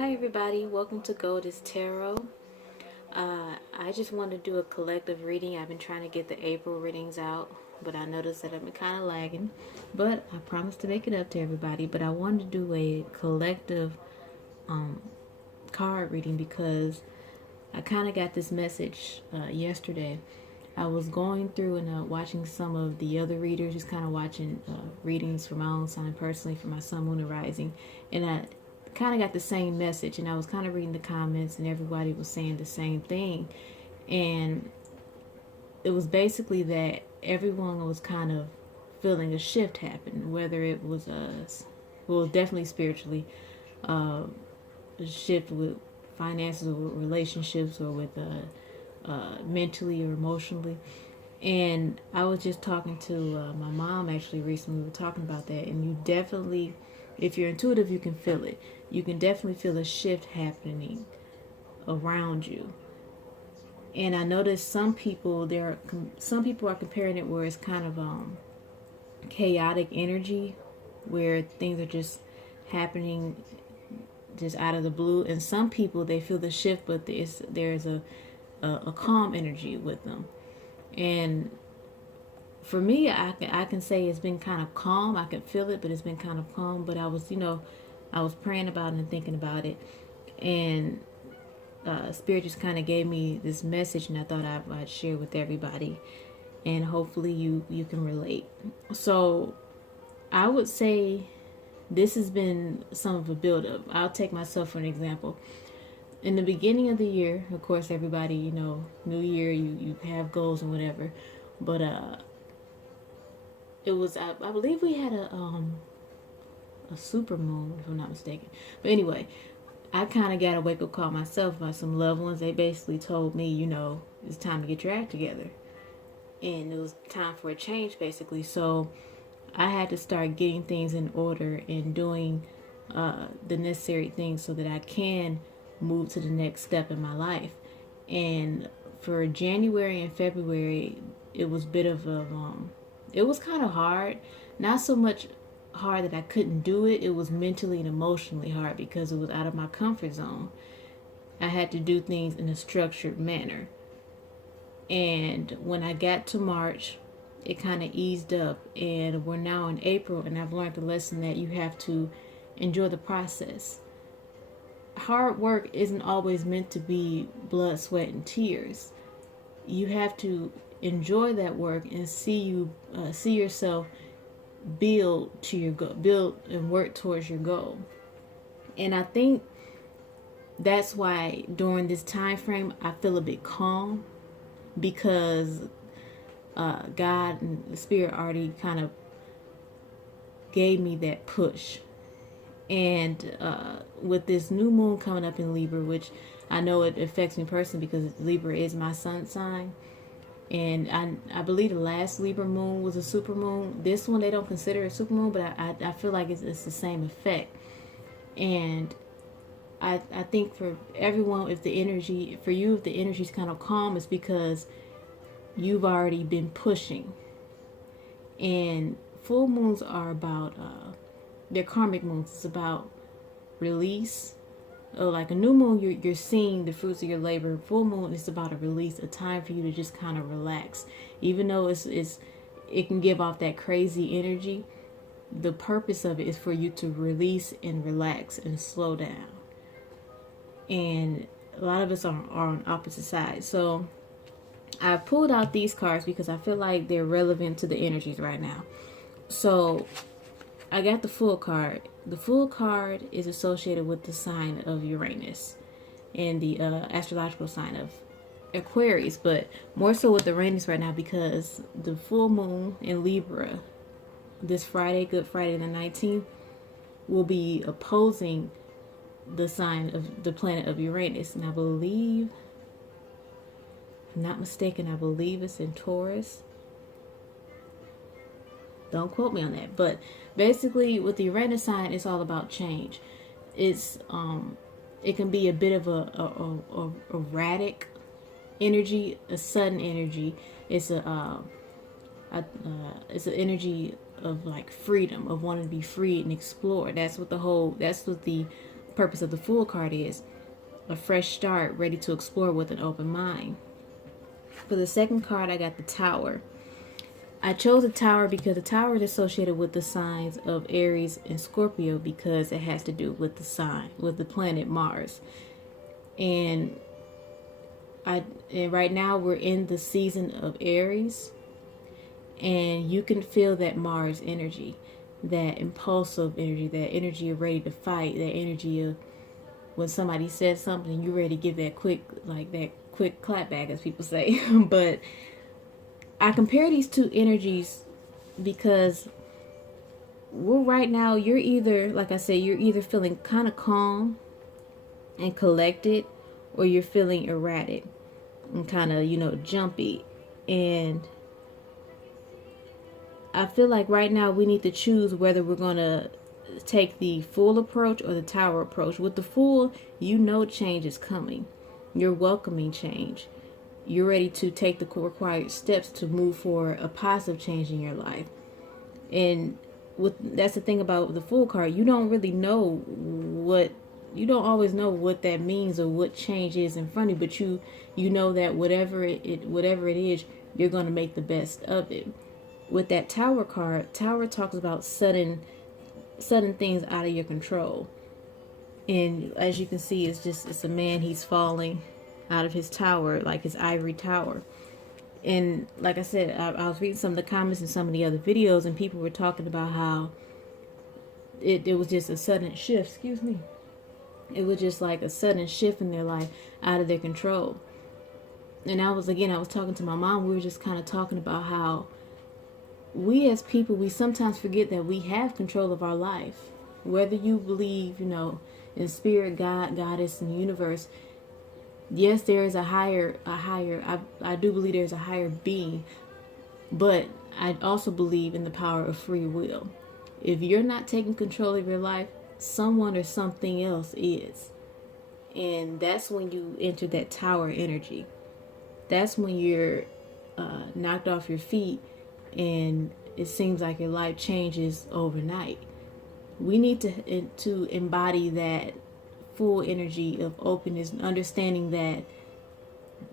Hi everybody, welcome to Goddess Tarot. I just wanted to do a collective reading. I've been trying to get the April readings out, but I noticed that I've been kind of lagging. But I promised to make it up to everybody. But I wanted to do a collective card reading because I kind of got this message yesterday. I was going through and watching some of the other readers, just kind of watching readings for my own sign personally, for my sun, moon, and rising, and I kind of got the same message. And I was kind of reading the comments, and everybody was saying the same thing, and it was basically that everyone was kind of feeling a shift happen, whether it was well, definitely spiritually, a shift with finances or with relationships or with mentally or emotionally. And I was just talking to my mom actually recently. We were talking about that, and you definitely, if you're intuitive, you can feel it. You can definitely feel a shift happening around you. And I noticed some people are comparing it where it's kind of chaotic energy, where things are just happening just out of the blue. And some people, they feel the shift, but there's a calm energy with them. And for me, I can say it's been kind of calm. I can feel it, but it's been kind of calm. But I was praying about it and thinking about it, and Spirit just kind of gave me this message, and I thought I'd share with everybody, and hopefully you can relate. So I would say this has been some of a build-up. I'll take myself for an example. In the beginning of the year, of course, everybody, new year, you have goals and whatever. But it was, I believe we had a super moon, if I'm not mistaken. But anyway, I kind of got a wake up call myself by some loved ones. They basically told me, it's time to get your act together, and it was time for a change, basically. So I had to start getting things in order and doing the necessary things so that I can move to the next step in my life. And for January and February, it was a bit of it was kind of hard. Not so much hard that I couldn't do it. It was mentally and emotionally hard because it was out of my comfort zone. I had to do things in a structured manner. And when I got to March, it kind of eased up, and we're now in April, and I've learned the lesson that you have to enjoy the process. Hard work isn't always meant to be blood, sweat, and tears. You have to enjoy that work and see yourself build to your goal, build and work towards your goal. And I think that's why during this time frame I feel a bit calm, because God and the Spirit already kind of gave me that push. And with this new moon coming up in Libra, which I know it affects me personally because Libra is my sun sign. And I believe the last Libra moon was a super moon. This one they don't consider a super moon, but I feel like it's the same effect. And I think for everyone, if the energy is kind of calm, it's because you've already been pushing. And full moons are about they're karmic moons. It's about release. Like a new moon, you're seeing the fruits of your labor. Full moon is about a release, a time for you to just kind of relax. Even though it can give off that crazy energy, the purpose of it is for you to release and relax and slow down. And a lot of us are on opposite sides. So I pulled out these cards because I feel like they're relevant to the energies right now. So I got the Fool card. The Fool card is associated with the sign of Uranus and the astrological sign of Aquarius, but more so with the Uranus right now because the full moon in Libra this Friday, Good Friday the 19th, will be opposing the sign of the planet of Uranus. And I believe, if I'm not mistaken, I believe it's in Taurus. Don't quote me on that, but basically with the Uranus sign, it's all about change. It's it can be a bit of a erratic energy, a sudden energy. It's it's an energy of like freedom, of wanting to be free and explore. That's what the purpose of the Fool card is a fresh start, ready to explore with an open mind. For the second card, I got the Tower. I chose the Tower because the Tower is associated with the signs of Aries and Scorpio because it has to do with the sign, with the planet Mars. And right now we're in the season of Aries, and you can feel that Mars energy, that impulsive energy, that energy of ready to fight, that energy of when somebody says something, you're ready to give that quick clap back, as people say. But I compare these two energies because right now you're either, like I said, you're either feeling kind of calm and collected, or you're feeling erratic and kind of, jumpy. And I feel like right now we need to choose whether we're going to take the Fool approach or the Tower approach. With the Fool, change is coming. You're welcoming change. You're ready to take the required steps to move for a positive change in your life. And that's the thing about the Fool card. You don't always know what that means or what change is in front of you, but you know that whatever it is, you're going to make the best of it. With that Tower card, Tower talks about sudden things out of your control. And as you can see, it's a man, he's falling out of his tower, like his ivory tower. And like I said, I was reading some of the comments in some of the other videos, and people were talking about how it was just a sudden shift, it was just like a sudden shift in their life out of their control. And I was talking to my mom. We were just kind of talking about how we as people, we sometimes forget that we have control of our life. Whether you believe, in spirit, God, goddess, and the universe, yes, there is a higher, I do believe there's a higher being, but I also believe in the power of free will. If you're not taking control of your life, someone or something else is. And that's when you enter that Tower energy. That's when you're knocked off your feet and it seems like your life changes overnight. We need to embody that full energy of openness and understanding that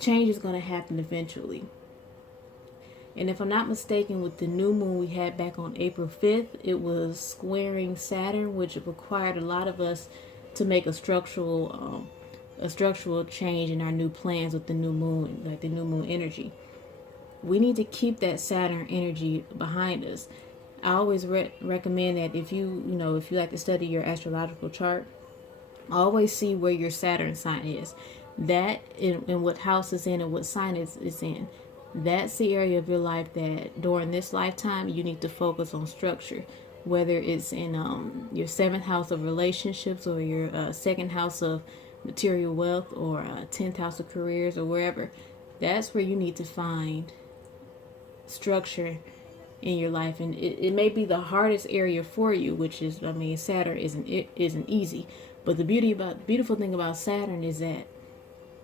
change is going to happen eventually. And if I'm not mistaken, with the new moon we had back on April 5th, it was squaring Saturn, which required a lot of us to make a structural change in our new plans with the new moon, like the new moon energy. We need to keep that Saturn energy behind us. I always recommend that if you like to study your astrological chart, always see where your Saturn sign is. That and what house it's in and what sign it's in. That's the area of your life that during this lifetime you need to focus on structure. Whether it's in your 7th house of relationships, or your 2nd house of material wealth, or 10th house of careers, or wherever. That's where you need to find structure in your life. And it may be the hardest area for you, which is, Saturn isn't easy. But the beautiful thing about Saturn is that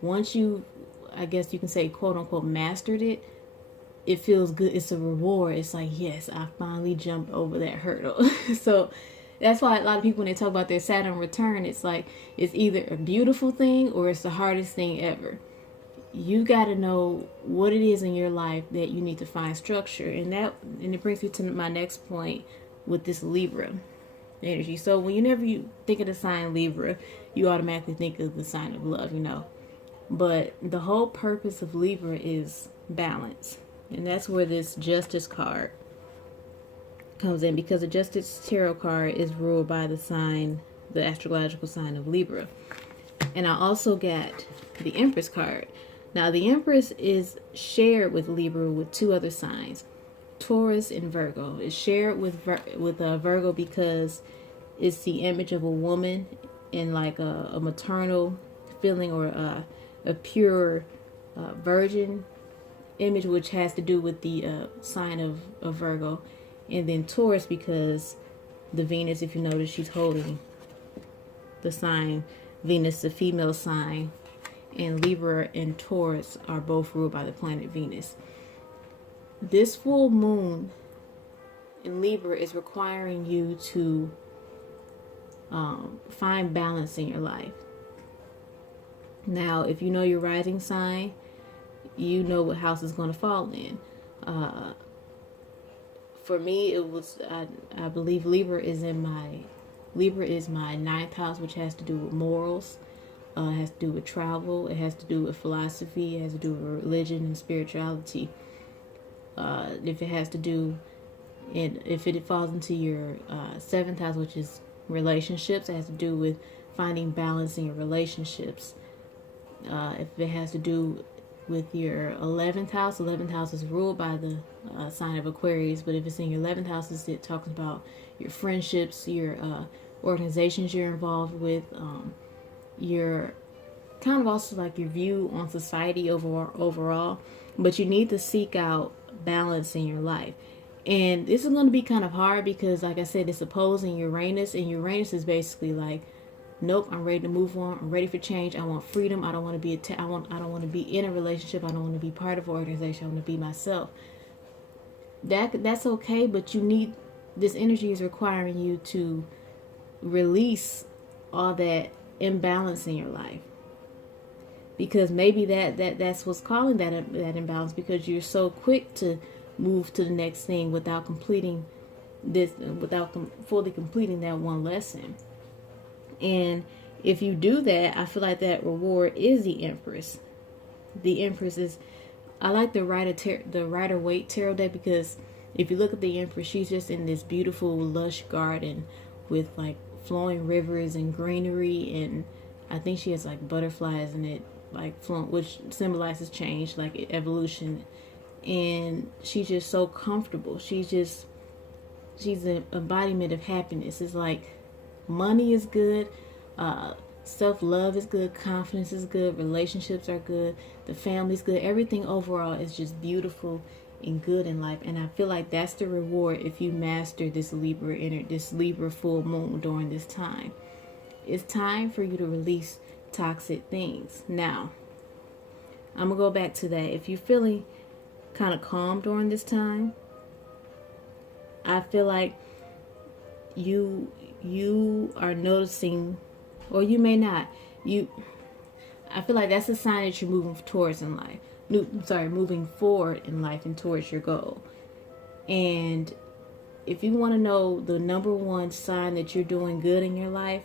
once you, I guess you can say, quote unquote, mastered it, it feels good. It's a reward. It's like, yes, I finally jumped over that hurdle. So that's why a lot of people, when they talk about their Saturn return, it's like it's either a beautiful thing or it's the hardest thing ever. You got to know what it is in your life that you need to find structure. And it brings me to my next point with this Libra energy. So whenever you think of the sign Libra, you automatically think of the sign of love, But the whole purpose of Libra is balance. And that's where this Justice card comes in, because the Justice Tarot card is ruled by the astrological sign of Libra. And I also got the Empress card. Now, the Empress is shared with Libra with 2 other signs, Taurus and Virgo. It's shared with Virgo because it's the image of a woman in like a maternal feeling, or a pure virgin image, which has to do with the sign of Virgo. And then Taurus because the Venus, if you notice, she's holding the sign Venus, the female sign, and Libra and Taurus are both ruled by the planet Venus. This full moon in Libra is requiring you to find balance in your life. Now, if you know your rising sign, you know what house is going to fall in. For me, it was I believe Libra is my ninth house, which has to do with morals. It has to do with travel. It has to do with philosophy. It has to do with religion and spirituality. If it has to do, and if it falls into your seventh house, which is relationships, it has to do with finding balance in your relationships. If it has to do with your 11th house is ruled by the sign of Aquarius, but if it's in your 11th house, it talks about your friendships, your organizations you're involved with, your kind of also like your view on society overall. But you need to seek out balance in your life. And this is going to be kind of hard because, like I said, it's opposing Uranus, and Uranus is basically like, nope, I'm ready to move on. I'm ready for change. I want freedom. I don't want to be I don't want to be in a relationship. I don't want to be part of an organization. I want to be myself. That's okay, but this energy is requiring you to release all that imbalance in your life, because maybe that's what's causing that imbalance, because you're so quick to move to the next thing without fully completing that one lesson. And if you do that, I feel like that reward is the Empress. The Empress is, I like the Rider-Waite tarot deck, because if you look at the Empress, she's just in this beautiful lush garden with like flowing rivers and greenery, and I think she has like butterflies in it, like flowing, which symbolizes change, like evolution. And she's just so comfortable. She's an embodiment of happiness. It's like money is good, self-love is good, confidence is good, relationships are good, the family's good, everything overall is just beautiful and good in life. And I feel like that's the reward if you master this Libra full moon during this time. It's time for you to release toxic things. Now, I'm gonna go back to that. If you're feeling kind of calm during this time, I feel like you are noticing, or you may not, I feel like that's a sign that you're moving towards in life. Moving forward in life and towards your goal. And if you want to know the number one sign that you're doing good in your life,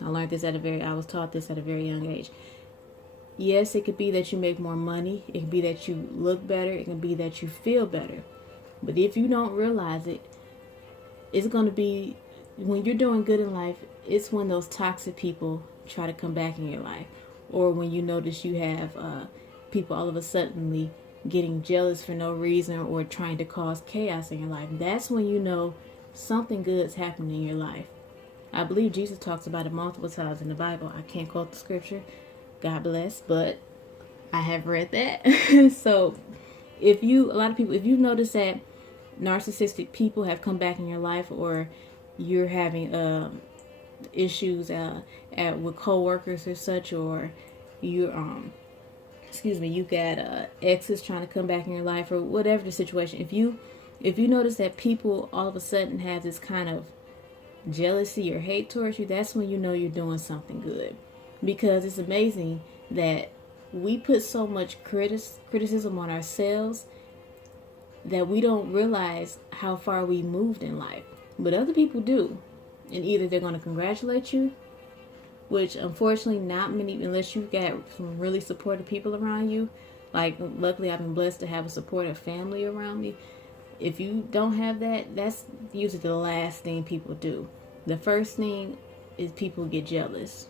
I was taught this at a very young age. Yes, it could be that you make more money. It could be that you look better. It can be that you feel better. But if you don't realize it, it's going to be, when you're doing good in life, it's when those toxic people try to come back in your life. Or when you notice you have people all of a sudden getting jealous for no reason or trying to cause chaos in your life. That's when you know something good is happening in your life. I believe Jesus talks about it multiple times in the Bible. I can't quote the scripture, God bless, but I have read that. So if you notice that narcissistic people have come back in your life, or you're having issues with coworkers or such, or you got exes trying to come back in your life, or whatever the situation, if you notice that people all of a sudden have this kind of jealousy or hate towards you, that's when you know you're doing something good. Because it's amazing that we put so much criticism on ourselves that we don't realize how far we moved in life. But other people do. And either they're going to congratulate you, which unfortunately not many, unless you've got some really supportive people around you. Like, luckily I've been blessed to have a supportive family around me. If you don't have that, that's usually the last thing people do. The first thing is people get jealous.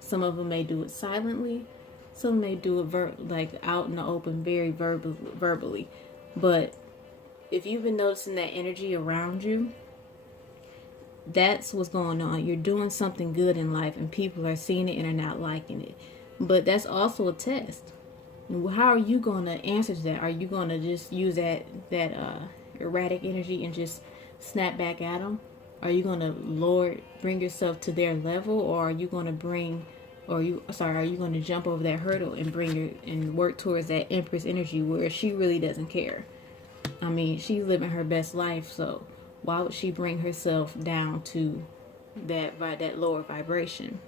Some of them may do it silently. Some may do it out in the open, very verbally. But if you've been noticing that energy around you, that's what's going on. You're doing something good in life, and people are seeing it and are not liking it. But that's also a test. How are you going to answer to that? Are you going to just use that erratic energy and just snap back at them? Are you going to bring yourself to their level, or are you going to jump over that hurdle and work towards that Empress energy where she really doesn't care? I mean, she's living her best life, so why would she bring herself down to that lower vibration.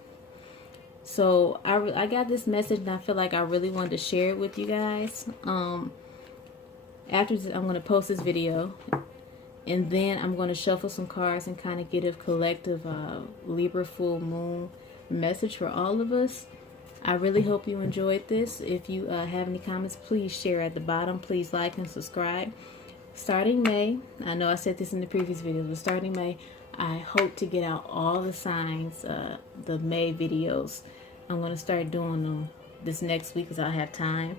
So I got this message and I feel like I really wanted to share it with you guys. After this, I'm going to post this video, and then I'm going to shuffle some cards and kind of get a collective Libra Full Moon message for all of us. I really hope you enjoyed this. If you have any comments, please share at the bottom. Please like and subscribe. Starting May, I know I said this in the previous video, but starting May, I hope to get out all the signs, the May videos. I'm going to start doing them this next week because I have time.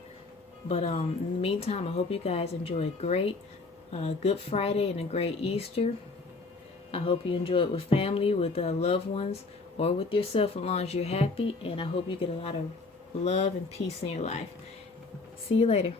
But in the meantime, I hope you guys enjoy a great Good Friday and a great Easter. I hope you enjoy it with family, with loved ones, or with yourself as long as you're happy. And I hope you get a lot of love and peace in your life. See you later.